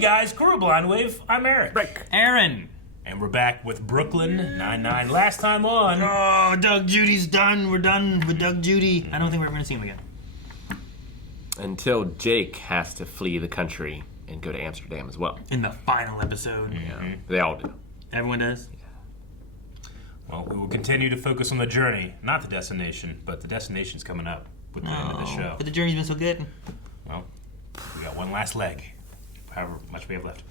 guys, Crew Blind Wave. I'm Eric. Rick. Aaron. And we're back with Brooklyn Nine-Nine. Last time on... Oh, Doug Judy's done. We're done with Doug Judy. I don't think we're ever going to see him again. Until Jake has to flee the country and go to Amsterdam as well. In the final episode. Yeah, they all do. Everyone does? Well, we will continue to focus on the journey, not the destination, but the destination's coming up with the end of the show. But the journey's been so good. Well, we got one last leg, however much we have left.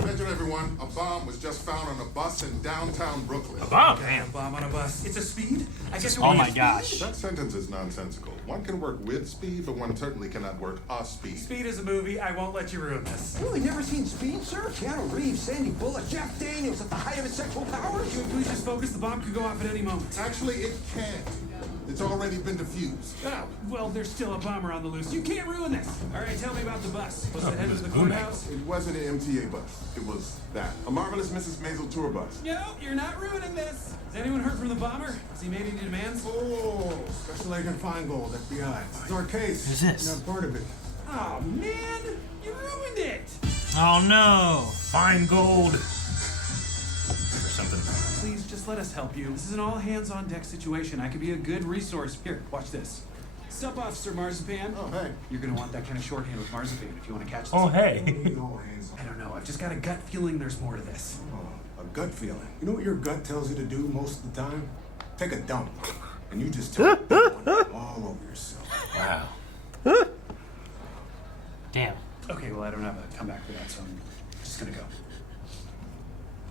Attention everyone, a bomb was just found on a bus in downtown Brooklyn. A bomb? Damn, bomb on a bus. It's a speed? I guess Oh my gosh. That sentence is nonsensical. One can work with speed, but one certainly cannot work a speed. Speed is a movie. I won't let you ruin this. Really never seen Speed, sir? Keanu Reeves, Sandy Bullock, Jeff Daniels at the height of his sexual powers? Can we please just focus? The bomb could go off at any moment. Actually, it can't. It's already been defused. Oh, well, there's still a bomber on the loose. You can't ruin this. All right, tell me about the bus. Was it headed to the courthouse? It wasn't an MTA bus. It was that. A Marvelous Mrs. Maisel tour bus. No, you're not ruining this. Has anyone heard from the bomber? Has he made any demands? Oh, Special Agent Feingold, FBI. It's our case. Who's this? Not part of it. Oh, man. You ruined it. Oh no. Fine gold. Or something. Please, just let us help you. This is an all-hands-on-deck situation. I could be a good resource. Here, watch this. Sup, Officer Marzipan. Oh, hey. You're gonna want that kind of shorthand with Marzipan if you want to catch this. Oh, hey. I don't know. I've just got a gut feeling there's more to this. A gut feeling. You know what your gut tells you to do most of the time? Take a dump. And you just tell it all over yourself. Wow. Damn. Okay, well, I don't have a comeback for that, so I'm just gonna go.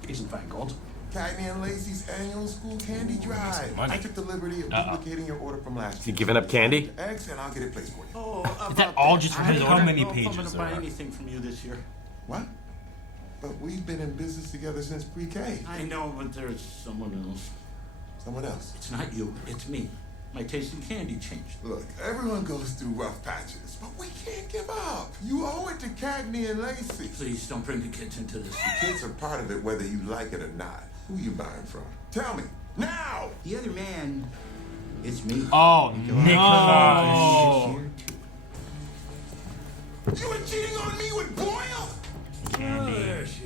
Agent Feingold. Cagney and Lacey's annual school candy drive. money. I took the liberty of duplicating your order from last You year. giving up candy? Eggs, and I'll get it placed for you. Oh, Is that all just from his How order? many I'm pages gonna there buy are? anything from you this year. What? But we've been in business together since pre-K. I know, but there's someone else. Someone else. It's not you, it's me. My taste in candy changed. Look, everyone goes through rough patches, but we can't give up. You owe it to Cagney and Lacey. Please don't bring the kids into this. The kids are part of it whether you like it or not. Who you buying from? Tell me, now! The other man is me. Oh Nicholas. no. You were cheating on me with Boyle?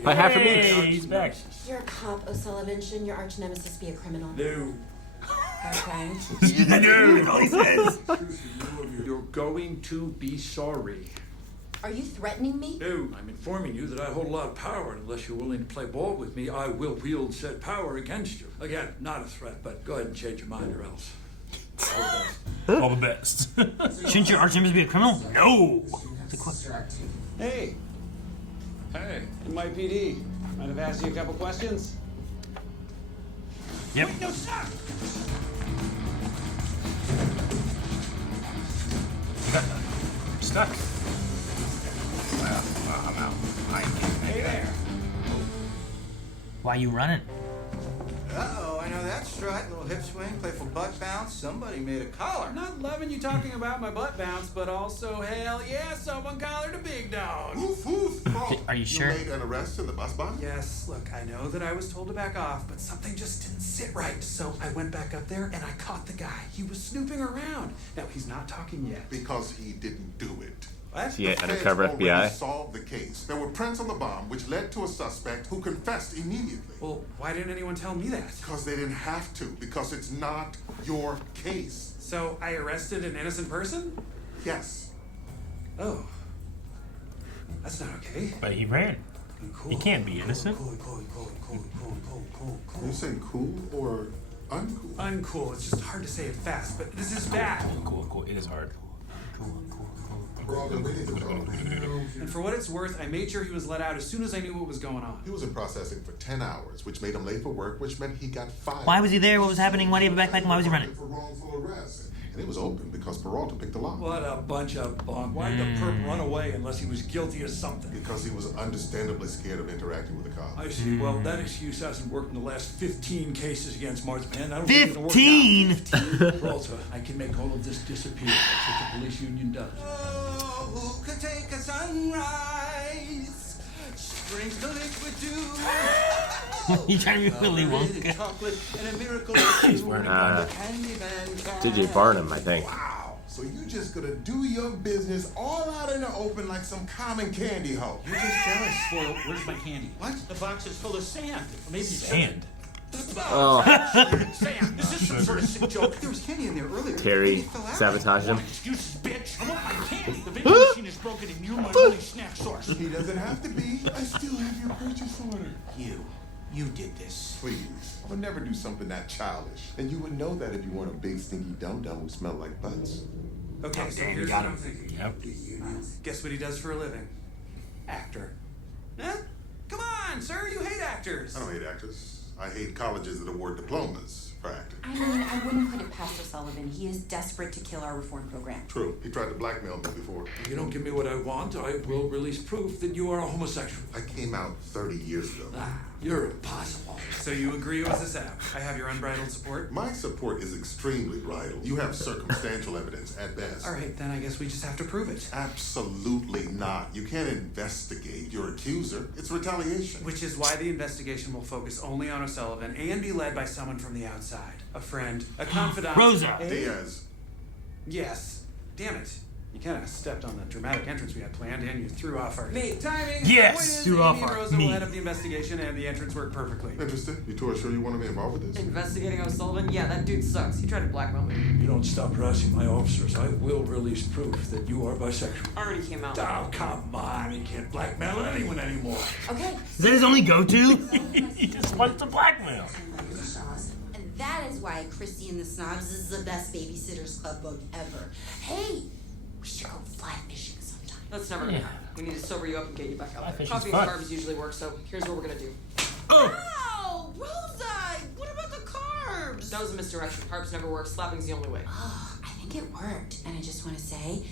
By half a Hey, beat. he's back. You're a cop, Sullivan. Shouldn't your arch nemesis be a criminal? No. Okay. You're going to be sorry. Are you threatening me? No, I'm informing you that I hold a lot of power, and unless you're willing to play ball with me, I will wield said power against you. Again, not a threat, but go ahead and change your mind or else. All the best. Shouldn't your arch nemesis be a criminal? No. Hey. Hey. NYPD. Might have asked you a couple questions? Yep. Wait, no, stop! Stuck. Well, I'm out. I can't make that. Why you running? Uh-oh, I know that strut. Little hip swing, playful butt bounce. Somebody made a collar. I'm not loving you talking about my butt bounce, but also, hell yeah, someone collared a big dog. Woof, woof. Oh, Are you sure? You made an arrest in the bus bomb? Yes, look, I know that I was told to back off, but something just didn't sit right. So I went back up there and I caught the guy. He was snooping around. Now, he's not talking yet. Because he didn't do it. What? Yeah, The undercover feds FBI. already solved the case. There were prints on the bomb, which led to a suspect who confessed immediately. Well, why didn't anyone tell me that? Because they didn't have to, because it's not your case. So I arrested an innocent person? Yes. Oh. That's not okay. But he ran. Cool. He can't be innocent. Cool. Are you saying cool or uncool? Uncool. It's just hard to say it fast, but this is bad. Cool. It is hard. We're all been waiting to go. And for what it's worth, I made sure he was let out as soon as I knew what was going on. He was in processing for 10 hours, which made him late for work, which meant he got fired. Why was he there? What was happening? Why did he have a backpack? And why was he running? For wrongful arrest. And it was open because Peralta picked the lock. What a bunch of bunk. Why'd the perp run away unless he was guilty of something? Because he was understandably scared of interacting with the cops. I see. Well, that excuse hasn't worked in the last 15 cases against Marzipan. I don't 15? think it'll work now. Peralta, I can make all of this disappear. That's what the police union does. Oh, who could take a sunrise? Sprinkle it with dew. You trying to be Willy Red Wonka? chocolate and a miracle He's wearing a Uh, Candyman DJ Barnum, I think. Wow. So you just gonna do your business all out in the open like some common candy hoe. You're just jealous. Spoiled. Where's my candy? What? The box is full of sand. Maybe Sand. Oh, Sand. Is this some sort of sick joke? there was candy in there earlier. Terry Maybe it fell out. sabotaged him. Excuses, bitch. I want my candy. The vending machine is broken and you're my only snack source. He doesn't have to be. I still have your purchase order. You did this. Please, I would never do something that childish. And you would know that if you weren't a big stinky dum-dum who smelled like butts. Okay, so damn, you here's got what him. I'm thinking. Yep. Guess what he does for a living? Actor. Huh? Come on, sir, you hate actors. I don't hate actors. I hate colleges that award diplomas for acting. I mean, I wouldn't put it past Sullivan. He is desperate to kill our reform program. True. He tried to blackmail me before. If you don't give me what I want, I will release proof that you are a homosexual. I came out 30 years ago. You're impossible. So you agree it was a setup? I have your unbridled support? My support is extremely bridled. You have circumstantial evidence at best. All right, then I guess we just have to prove it. Absolutely not. You can't investigate your accuser. It's retaliation. Which is why the investigation will focus only on O'Sullivan and be led by someone from the outside. A friend, a confidant. Rosa. Diaz. Yes. Damn it. You kind of stepped on the dramatic entrance we had planned, and you threw off our Mate, timing. Yes, Point is, threw Amy off and our Rosa will meat. head up the investigation, and the entrance worked perfectly. Interested? You two are sure you want to be involved with this? Investigating O'Sullivan? Yeah, that dude sucks. He tried to blackmail me. You don't stop harassing my officers, I will release proof that you are bisexual. Already came out. Oh, come on. You can't blackmail anyone anymore. Okay. Is that his only go-to? He just wants to blackmail. And that is why Christy and the Snobs is the best Babysitters Club book ever. Hey, we should go fly fishing sometime. That's never gonna happen. We need to sober you up and get you back out there. fishing's Coffee and fun. carbs usually work, so here's what we're gonna do. Ow! Rosa! What about the carbs? That was a misdirection. Carbs never work. Slapping's the only way. Oh, I think it worked. And I just want to say,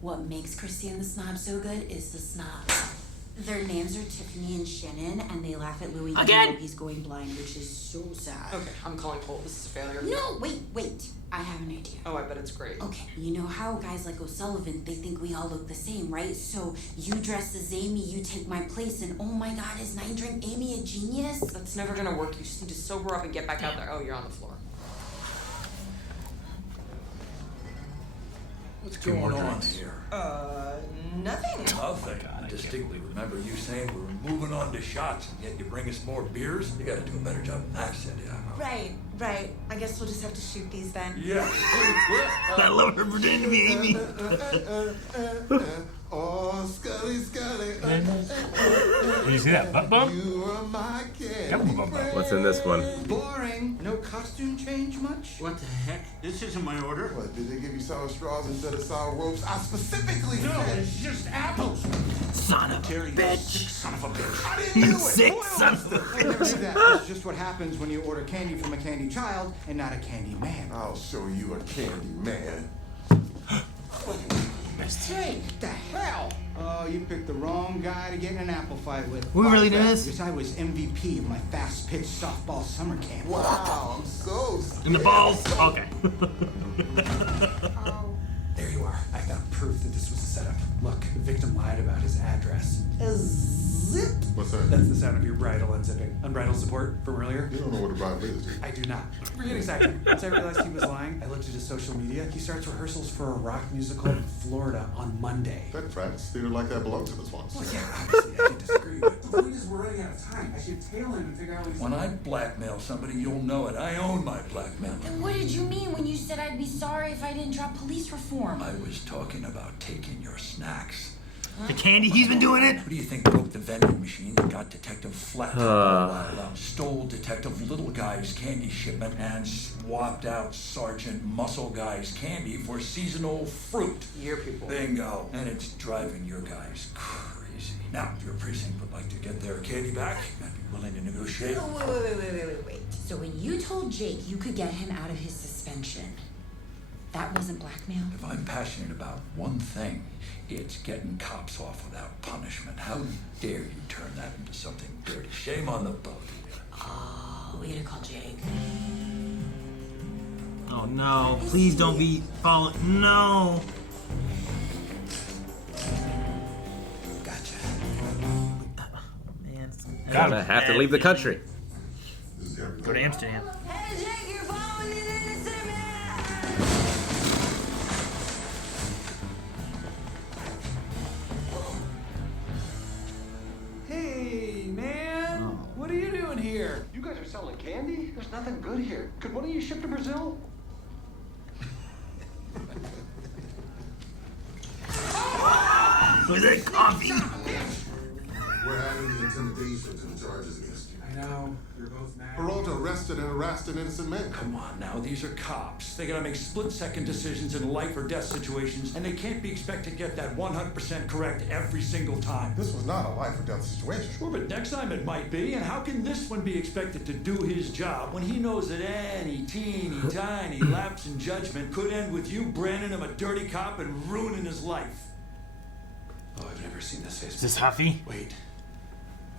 what makes Christy and the Snobs so good is the Snobs. Their names are Tiffany and Shannon, and they laugh at Louis Again? even though he's going blind, which is so sad. Okay, I'm calling Holt. This is a failure. No, wait. I have an idea. Oh, I bet it's great. Okay, you know how guys like O'Sullivan, they think we all look the same, right? So you dress as Amy, you take my place, and oh my god, is 9-drink Amy a genius? That's never gonna work. You just need to sober up and get back out there. Oh, you're on the floor. What's going on here? Nothing. Nothing. I distinctly remember you saying we were moving on to shots, and yet you bring us more beers? You gotta do a better job than that, Cindy. Right. I guess we'll just have to shoot these then. Yeah. I love her pretending to be Amy. Oh, Scully. Did you see that butt bump? You are my candy. Got a bump up. What's in this one? Boring. No costume change much? What the heck? This isn't my order. What, did they give you sour straws instead of sour ropes? I specifically said... It's just apples. Son of a bitch. Son of a bitch. I didn't You do it. sick Who son else? of a I never knew that. This is just what happens when you order candy from a candy child and not a candy man. I'll show you a candy man. Hey, what the hell? Oh, you picked the wrong guy to get in an apple fight with. We really do this? Because I was MVP of my fast-pitch softball summer camp. Wow, I'm so In the balls? Okay. There you are. I found proof that this was a setup. Look, the victim lied about his address. Zip. What's that? That's the sound of your bridle unzipping. Unbridled support from earlier? You don't know what a bridal is, do you? I do not. We're getting sidetracked. Once I realized he was lying, I looked at his social media. He starts rehearsals for a rock musical in Florida on Monday. That tracks. Theater like that belongs to this one. Well, yeah, obviously, I can't disagree, but the point is we're running out of time. I should tail him and figure out what he's When I blackmail somebody, you'll know it. I own my blackmail. And what did you mean when you said I'd be sorry if I didn't drop police reform? I was talking about taking your snacks. The candy, he's been doing it? Who do you think broke the vending machine that got Detective Flat stole Detective Little Guy's candy shipment and swapped out Sergeant Muscle Guy's candy for seasonal fruit? Your people. Bingo. And it's driving your guys crazy. Now, if your precinct would like to get their candy back, I'd be willing to negotiate. Wait. So when you told Jake you could get him out of his suspension, that wasn't blackmail? If I'm passionate about one thing, it's getting cops off without punishment. How dare you turn that into something dirty? Shame on the both of you. Oh, we gotta call Jake. Oh no, please don't be following. No. Gotcha. Man. Gonna have to leave the country. Go to Amsterdam. Hey, Jake, your phone is in here. You guys are selling candy? There's nothing good here. Could one of you ship to Brazil? Was that coffee? We're adding the intimidation to the charges against you. I know. You're both mad. Peralta arrested and harassed an innocent man. Come on now, these are cops. They gotta make split-second decisions in life or death situations, and they can't be expected to get that 100% correct every single time. This was not a life or death situation. Sure, but next time it might be, and how can this one be expected to do his job when he knows that any teeny tiny lapse in judgment could end with you branding him a dirty cop and ruining his life? Oh, I've never seen this face. Is this Huffy? Wait.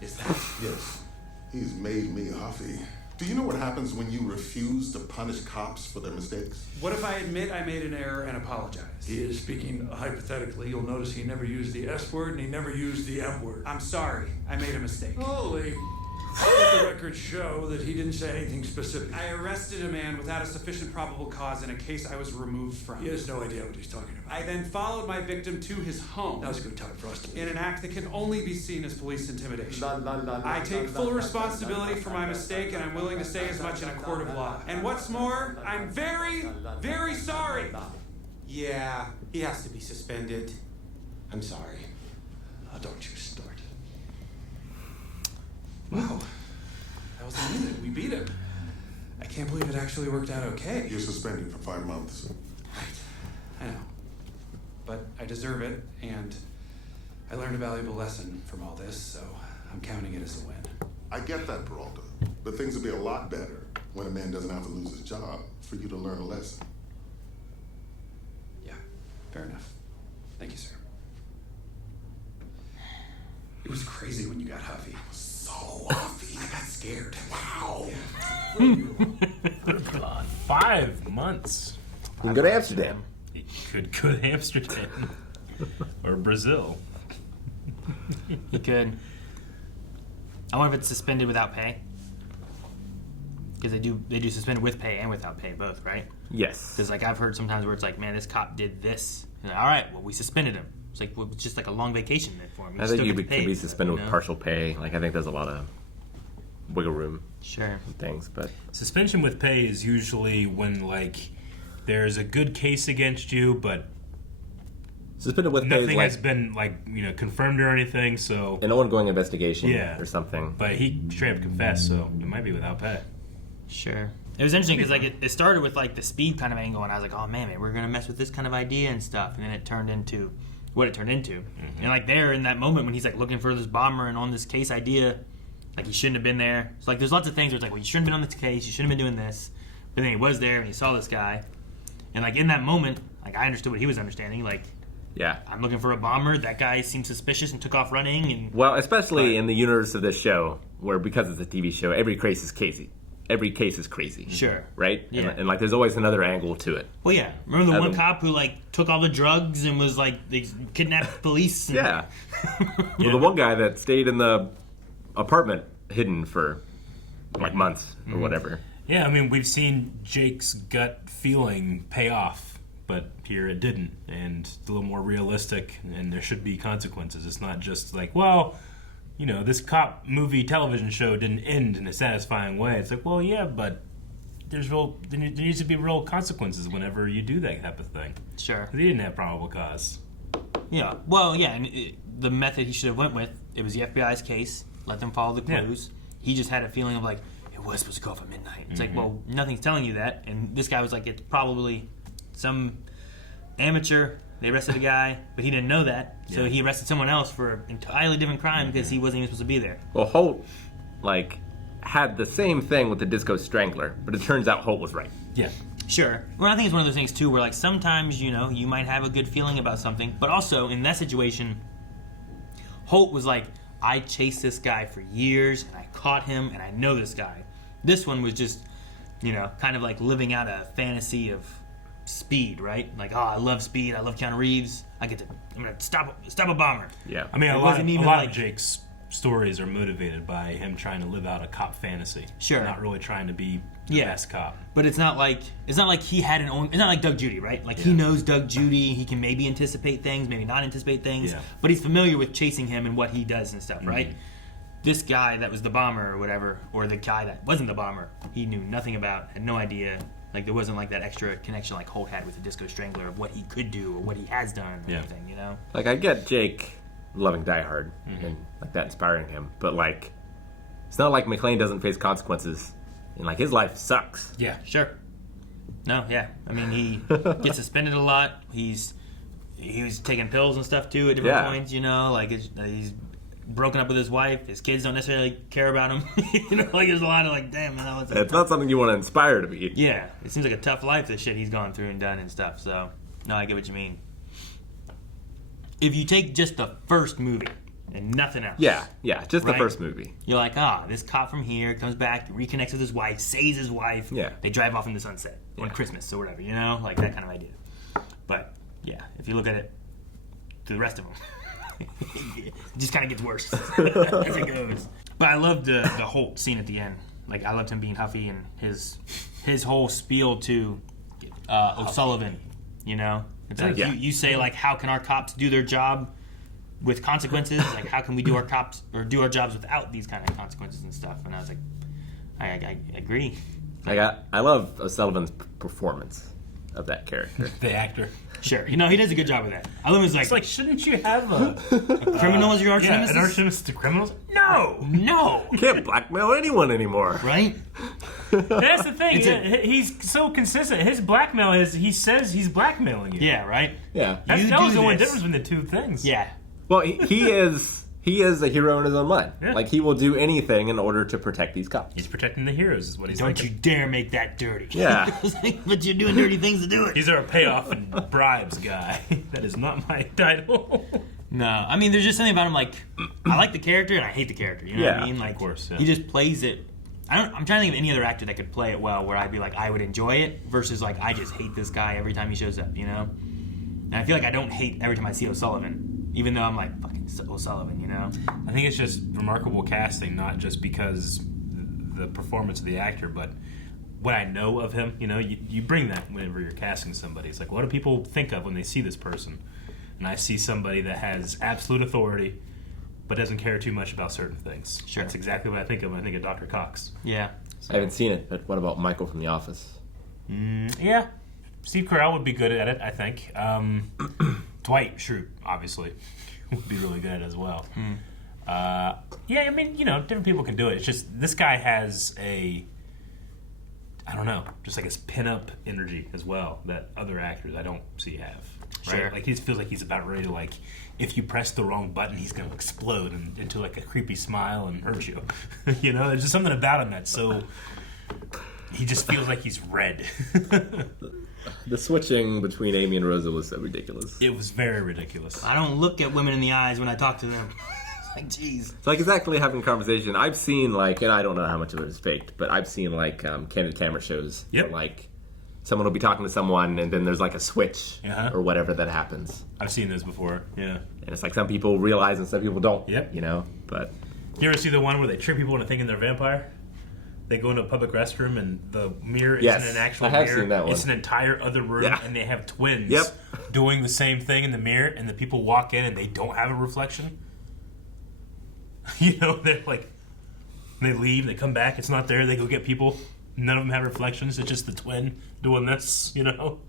Is that? Yes. He's made me Huffy. Do you know what happens when you refuse to punish cops for their mistakes? What if I admit I made an error and apologize? He is speaking hypothetically. You'll notice he never used the S word and he never used the M word. I'm sorry. I made a mistake. Holy. Let the records show that he didn't say anything specific. I arrested a man without a sufficient probable cause in a case I was removed from. He has no idea what he's talking about. I then followed my victim to his home. Now's a good time for us to In an act that can only be seen as police intimidation. I take full responsibility for my mistake, and I'm willing to say as much in a court of law. And what's more, I'm very, very sorry. Yeah, he has to be suspended. I'm sorry. Oh, don't you start. Wow. That was amazing. We beat him. I can't believe it actually worked out okay. You're suspended for 5 months. I know. But I deserve it, and I learned a valuable lesson from all this, so I'm counting it as a win. I get that, Peralta. But things will be a lot better when a man doesn't have to lose his job for you to learn a lesson. Yeah, fair enough. Thank you, sir. It was crazy when you got Huffy. So Huffy. I got scared. Wow. Good God. 5 months. You can go to Amsterdam. He could go to Amsterdam. Or Brazil. He could. I wonder if it's suspended without pay. Because they do suspend with pay and without pay, both, right? Yes. Because like I've heard sometimes where it's like, man, this cop did this. And all right, well, we suspended him. It's like, well, it's just like a long vacation then for him. I think you can be suspended with partial pay. Like, I think there's a lot of wiggle room. Sure. Things, but suspension with pay is usually when like there's a good case against you, but suspended with pay nothing is has been like confirmed or anything. So an ongoing investigation, yeah, or something. But he straight up confessed, so it might be without pay. Sure. It was interesting because like it started with like the speed kind of angle, and I was like, oh man, we're gonna mess with this kind of idea and stuff, and then it turned into what it turned into. Mm-hmm. And like there in that moment when he's like looking for this bomber and on this case idea, like he shouldn't have been there. So like there's lots of things where it's like, well, you shouldn't have been on this case, you shouldn't have been doing this. But then he was there and he saw this guy, and like in that moment, like I understood what he was understanding. Like, yeah, I'm looking for a bomber. That guy seemed suspicious and took off running. And well, especially in the universe of this show, where because it's a TV show, every case is crazy. Every case is crazy. Sure. Right? Yeah. And like there's always another angle to it. Well, yeah. Remember the one cop who like took all the drugs and was like they kidnapped police? And... Yeah. Well, the one guy that stayed in the apartment hidden for like months or whatever. Yeah, I mean, we've seen Jake's gut feeling pay off, but here it didn't, and it's a little more realistic, and there should be consequences. It's not just like, well, this cop movie television show didn't end in a satisfying way. It's like, well, yeah, but there needs to be real consequences whenever you do that type of thing. Sure. He didn't have probable cause. Yeah. Well, yeah, and the method he should have went with, it was the FBI's case. Let them follow the clues. Yeah. He just had a feeling of like, it was supposed to go off at midnight. It's like, well, nothing's telling you that. And this guy was like, it's probably some amateur. They arrested a guy, but he didn't know that. So he arrested someone else for an entirely different crime because he wasn't even supposed to be there. Well, Holt, had the same thing with the Disco Strangler, but it turns out Holt was right. Yeah. Sure. Well, I think it's one of those things, too, where, sometimes, you might have a good feeling about something, but also, in that situation, Holt was like, I chased this guy for years, and I caught him, and I know this guy. This one was just, kind of like living out a fantasy of speed, right? Like, oh, I love speed. I love Keanu Reeves. I'm gonna stop a bomber. Yeah. I mean, a lot of Jake's stories are motivated by him trying to live out a cop fantasy. Sure. Not really trying to be the best cop. But it's not like he had an own. It's not like Doug Judy, right? Like he knows Doug Judy. He can maybe anticipate things, maybe not anticipate things. Yeah. But he's familiar with chasing him and what he does and stuff, right? this guy that was the bomber or whatever, or the guy that wasn't the bomber, he knew nothing about, had no idea. Like, there wasn't like that extra connection like Holt had with the Disco Strangler of what he could do or what he has done or anything, you know? Like, I get Jake loving Die Hard and like that inspiring him, but like, it's not like McClane doesn't face consequences, and like his life sucks. Yeah, sure. No, yeah. I mean, he gets suspended a lot. He was taking pills and stuff too at different points, you know? Like, he's broken up with his wife. His kids don't necessarily care about him. You know, like, there's a lot of like, damn, man. It's not something you want to inspire to be. Yeah, it seems like a tough life, the shit he's gone through and done and stuff. So, no, I get what you mean. If you take just the first movie and nothing else. Yeah, just the first movie. You're like, this cop from here comes back, reconnects with his wife, saves his wife. Yeah. They drive off in the sunset on Christmas or whatever, you know? Like, that kind of idea. But, yeah, if you look at it through the rest of them, it just kind of gets worse as it goes. But I loved the Holt scene at the end. Like, I loved him being Huffy and his whole spiel to O'Sullivan, you know? It's like you say, like, how can our cops do their job with consequences? Like, how can we do our jobs without these kind of consequences and stuff? And I was like, I agree. I love O'Sullivan's performance of that character. The actor. Sure. You know, he does a good job with that. I love his It's like, shouldn't you have a criminal as your arch nemesis? An arch nemesis to criminals? No! You can't blackmail anyone anymore. Right? That's the thing. He's so consistent. His blackmail is, he says he's blackmailing you. Yeah, right? Yeah. That was the only difference between the two things. Yeah. Well, he is a hero in his own mind. Yeah. Like, he will do anything in order to protect these cops. He's protecting the heroes, is what he's Don't you dare make that dirty. Yeah. But you're doing dirty things to do it. He's our payoff and bribes guy. That is not my title. No, I mean, there's just something about him, like, I like the character and I hate the character. You know what I mean? Like, of course. Yeah. He just plays it. I'm trying to think of any other actor that could play it well where I'd be like, I would enjoy it versus, like, I just hate this guy every time he shows up, you know? And I feel like I don't hate every time I see O'Sullivan, even though I'm like, fucking O'Sullivan, you know? I think it's just remarkable casting, not just because the performance of the actor, but what I know of him. You know, you bring that whenever you're casting somebody. It's like, what do people think of when they see this person? And I see somebody that has absolute authority, but doesn't care too much about certain things. Sure. That's exactly what I think of when I think of Dr. Cox. Yeah. I haven't seen it, but what about Michael from The Office? Yeah. Steve Carell would be good at it, I think. Dwight Schrute, obviously, would be really good at it as well. Yeah, I mean, you know, different people can do it. It's just, this guy has I don't know, just like his pin-up energy as well that other actors I don't see have. Right? Sure. Like, he feels like he's about ready to, like, if you press the wrong button, he's going to explode into, like, a creepy smile and hurt you. You know, there's just something about him that's so... He just feels like he's red. The switching between Amy and Rosa was so ridiculous. It was very ridiculous. I don't look at women in the eyes when I talk to them. Like, jeez. It's like exactly having a conversation. I've seen, like, and I don't know how much of it is faked, but I've seen, like, candid camera shows. Yep. Where, like, someone will be talking to someone, and then there's, like, a switch or whatever that happens. I've seen this before, yeah. And it's like some people realize and some people don't. Yep. You know, but... You ever see the one where they trick people into thinking they're a vampire? They go into a public restroom, and the mirror isn't an actual mirror. Seen that one. It's an entire other room, and they have twins doing the same thing in the mirror, and the people walk in, and they don't have a reflection. You know, they're like, they leave, they come back, it's not there, they go get people, none of them have reflections, it's just the twin doing this, you know?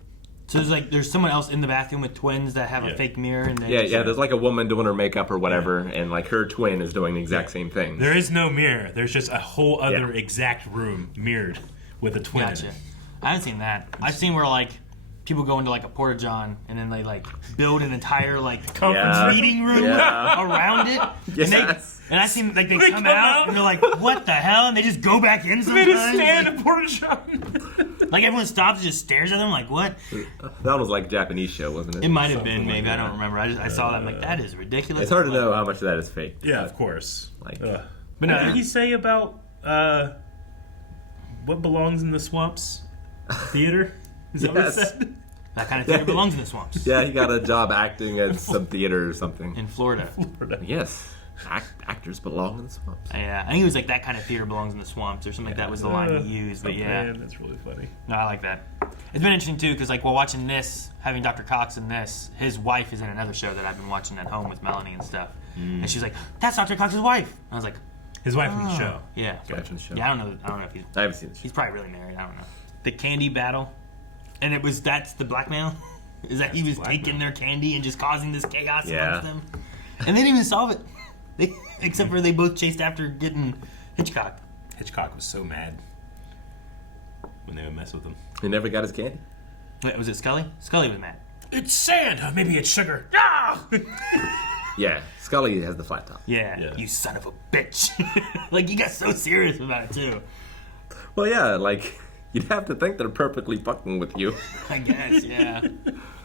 So there's someone else in the bathroom with twins that have a fake mirror, and there's like a woman doing her makeup or whatever, and like her twin is doing the exact same thing. There is no mirror, there's just a whole other exact room mirrored with a twin in it. I haven't seen that. I've seen where, like, people go into, like, a porta-john, and then they, like, build an entire, like, conference reading room around it. Yes. And I've seen, like, they come out, and they're like, what the hell? And they just go back in sometimes. They just stand in a porta-john. Like, everyone stops and just stares at them, like, what? That one was like a Japanese show, wasn't it? It might have been, maybe. I don't remember. I saw that. I'm like, that is ridiculous. It's hard to know how much of that is fake. Yeah, of course. Like, but no, what did he say about what belongs in the swamps? Theater? Is that what he said? That kind of theater belongs in the swamps. Yeah, he got a job acting at some theater or something. In Florida. Yes. Actors belong in the swamps. Yeah, I think it was like that kind of theater belongs in the swamps or something like that was the line he used. But man, that's really funny. No, I like that. It's been interesting too because like while watching this, having Dr. Cox in this, his wife is in another show that I've been watching at home with Melanie and stuff. And she's like, "That's Dr. Cox's wife." And I was like, His wife from the show. Yeah. Guy from the show. Yeah, I don't know if I haven't seen this. he's probably really married. I don't know. The candy battle, and that's the blackmail. Is that he was taking their candy and just causing this chaos amongst them, and they didn't even solve it, except for they both chased after getting Hitchcock. Hitchcock was so mad when they would mess with him. He never got his candy. Wait, was it Scully? Scully was mad. It's sand. Oh, maybe it's sugar. Ah! Yeah, Scully has the flat top. Yeah, you son of a bitch. Like, he got so serious about it, too. Well, yeah, like, you'd have to think they're perfectly fucking with you. I guess, yeah.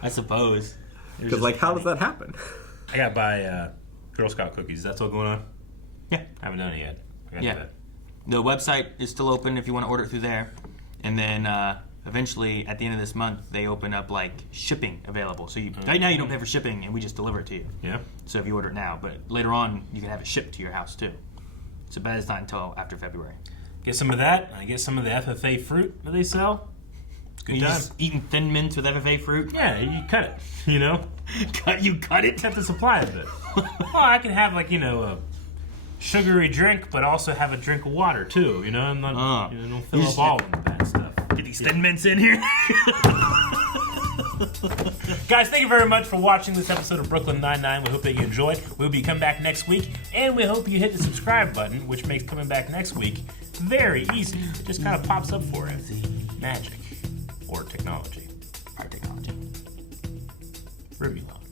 I suppose. Because, like, how does that happen? I got to buy Girl Scout cookies. Is that still going on? Yeah. I haven't done it yet. I gotta do that. The website is still open if you want to order it through there. And then eventually, at the end of this month, they open up, like, shipping available. So right now you don't pay for shipping, and we just deliver it to you. Yeah. So if you order it now. But later on, you can have it shipped to your house, too. So but it's not until after February. Get some of that. I get some of the FFA fruit that they sell. It's a good time. Just eating Thin Mints with FFA fruit? Yeah, you cut it, you know? You cut it? Cut the supply of it. Well, I can have, like, a sugary drink, but also have a drink of water, too, you know? I'm not, don't fill up all of the bad stuff. Get these Thin Mints in here. Guys, thank you very much for watching this episode of Brooklyn Nine-Nine. We hope that you enjoyed. We hope you come back next week, and we hope you hit the subscribe button, which makes coming back next week very easy. It just kind of pops up for it. Magic. Or technology. Our technology. Ruby Love.